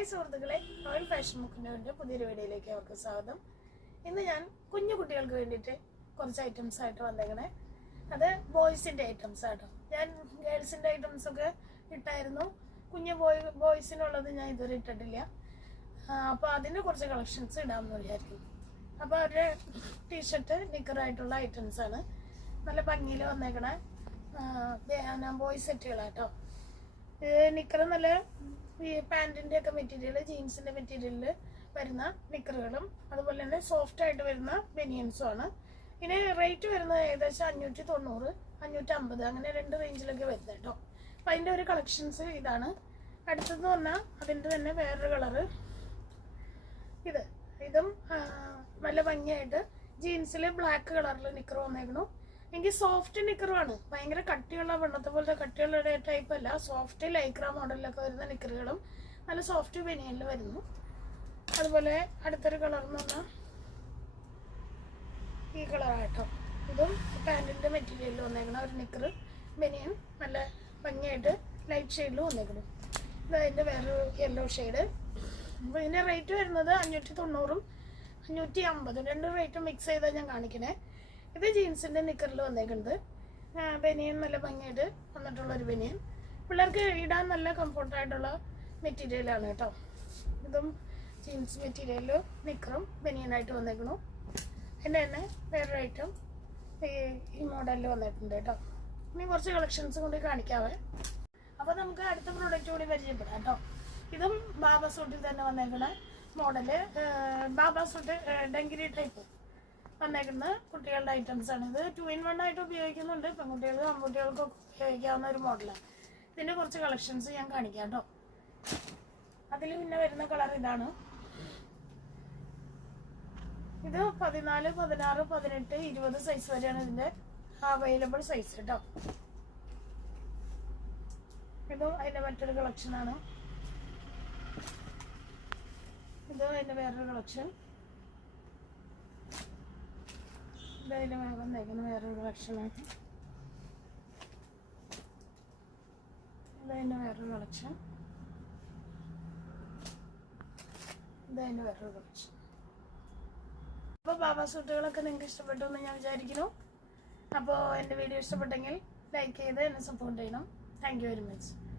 Hi സുഹൃത്തുക്കളെ, royal fashion ബുക്കിൻ്റെ പുതിയൊരു വീഡിയോയിലേക്ക് അവർക്ക് സ്വാഗതം. ഇന്ന് ഞാൻ കുഞ്ഞു കുട്ടികൾക്ക് വേണ്ടിയിട്ട് കുറച്ച് ഐറ്റംസ് ആയിട്ട് വന്നേക്കണേ. അത് ബോയ്സിൻ്റെ ഐറ്റംസ് ആട്ടോ. ഞാൻ ഗേൾസിൻ്റെ ഐറ്റംസൊക്കെ ഇട്ടായിരുന്നു. കുഞ്ഞു ബോയ്സിനുള്ളത് ഞാൻ ഇതുവരെ ഇട്ടിട്ടില്ല. അപ്പോൾ അതിൻ്റെ കുറച്ച് കളക്ഷൻസ് ഇടാമെന്ന് വിചാരിക്കും. അപ്പോൾ അവരുടെ ടീഷർട്ട് നിക്കറായിട്ടുള്ള ഐറ്റംസാണ്. നല്ല ഭംഗിയിൽ വന്നേക്കണേ ബോയ്സ് സെറ്റുകളാട്ടോ. നിക്കറ് നല്ല ഈ പാൻറ്റിൻ്റെ ഒക്കെ മെറ്റീരിയൽ, ജീൻസിൻ്റെ മെറ്റീരിയലിൽ വരുന്ന നിക്കറുകളും അതുപോലെ തന്നെ സോഫ്റ്റ് ആയിട്ട് വരുന്ന ബനിയൻസും ആണ്. ഇനി റേറ്റ് വരുന്നത് ഏകദേശം 590, 550 അങ്ങനെ 2 റേഞ്ചിലൊക്കെ വരുന്നത് കേട്ടോ. അപ്പം അതിൻ്റെ ഒരു കളക്ഷൻസ് ഇതാണ്. അടുത്തതെന്ന് പറഞ്ഞാൽ അതിൻ്റെ തന്നെ വേറൊരു കളറ് ഇതും നല്ല ഭംഗിയായിട്ട് ജീൻസിൽ ബ്ലാക്ക് കളറിൽ നിക്കർ വന്നേക്കണു. എനിക്ക് സോഫ്റ്റ് നിക്കറുമാണ്. ഭയങ്കര കട്ടിയുള്ള വെള്ളത്തെ പോലത്തെ കട്ടിയുള്ള ടൈപ്പ് അല്ല, സോഫ്റ്റ് ലൈക്ര മോഡലിലൊക്കെ വരുന്ന നിക്കറുകളും നല്ല സോഫ്റ്റ് ബനിയനിൽ വരുന്നു. അതുപോലെ അടുത്തൊരു കളർ എന്ന് പറഞ്ഞാൽ ഈ കളറാട്ടോ. ഇതും പാൻറ്റിൻ്റെ മെറ്റീരിയലിൽ വന്നേക്കണം ഒരു നിക്കർ ബനിയൻ, നല്ല ഭംഗിയായിട്ട് ലൈറ്റ് ഷെയ്ഡിൽ വന്നേക്കണം. ഇത് അതിൻ്റെ വേറൊരു യെല്ലോ ഷെയ്ഡ്. അപ്പോൾ ഇതിൻ്റെ റേറ്റ് വരുന്നത് 590, 550 രണ്ട് റേറ്റ് മിക്സ് ചെയ്താൽ ഞാൻ കാണിക്കണേ. ഇത് ജീൻസിൻ്റെ നിക്കറിൽ വന്നേക്കുന്നത് ബനിയൻ, നല്ല ഭംഗിയായിട്ട് വന്നിട്ടുള്ളൊരു ബനിയൻ. പിള്ളേർക്ക് ഇടാൻ നല്ല കംഫർട്ടായിട്ടുള്ള മെറ്റീരിയലാണ് കേട്ടോ. ഇതും ജീൻസ് മെറ്റീരിയൽ നിക്കറും ബനിയനായിട്ട് വന്നേക്കണു. അതിൻ്റെ തന്നെ വേറൊരു ഐറ്റം ഈ മോഡലിൽ വന്നിട്ടുണ്ട് കേട്ടോ. ഇനി കുറച്ച് കളക്ഷൻസ് കൊണ്ട് കാണിക്കാവേ. അപ്പോൾ നമുക്ക് അടുത്ത പ്രോഡക്റ്റ് കൂടി പരിചയപ്പെടാം കേട്ടോ. ഇതും ബാബ സൂട്ടിൽ തന്നെ വന്നേക്കണ മോഡല്, ബാബ സൂട്ട് ഡെങ്കിരി ടൈപ്പ് വന്നേക്കുന്ന കുട്ടികളുടെ ഐറ്റംസാണ്. ഇത് 2 in 1 ആയിട്ട് ഉപയോഗിക്കുന്നുണ്ട്. പെൺകുട്ടികൾക്ക് ആൺകുട്ടികൾക്കൊക്കെ ഉപയോഗിക്കാവുന്ന ഒരു മോഡലാണ്. ഇതിൻ്റെ കുറച്ച് കളക്ഷൻസ് ഞാൻ കാണിക്കാം കേട്ടോ. അതിൽ പിന്നെ വരുന്ന കളർ ഇതാണ്. ഇത് 14, 16, 18, 20 സൈസ് വരെയാണ് ഇതിൻ്റെ അവൈലബിൾ സൈസ് കേട്ടോ. ഇതും അതിൻ്റെ മറ്റൊരു കളക്ഷനാണ്. ഇത് അതിൻ്റെ വേറൊരു കളക്ഷൻ. ഇതിൽ വന്നേക്കുന്ന വേറൊരു കളക്ഷനാണ്. ഇതതിൻ്റെ വേറൊരു കളക്ഷൻ. ഇതതിൻ്റെ വേറൊരു കളക്ഷൻ. അപ്പോൾ ബാബ സൂട്ടുകളൊക്കെ നിങ്ങൾക്ക് ഇഷ്ടപ്പെട്ടു എന്ന് ഞാൻ വിചാരിക്കുന്നു. അപ്പോൾ എൻ്റെ വീഡിയോ ഇഷ്ടപ്പെട്ടെങ്കിൽ ലൈക്ക് ചെയ്ത് എന്നെ സപ്പോർട്ട് ചെയ്യണം. Thank you very much.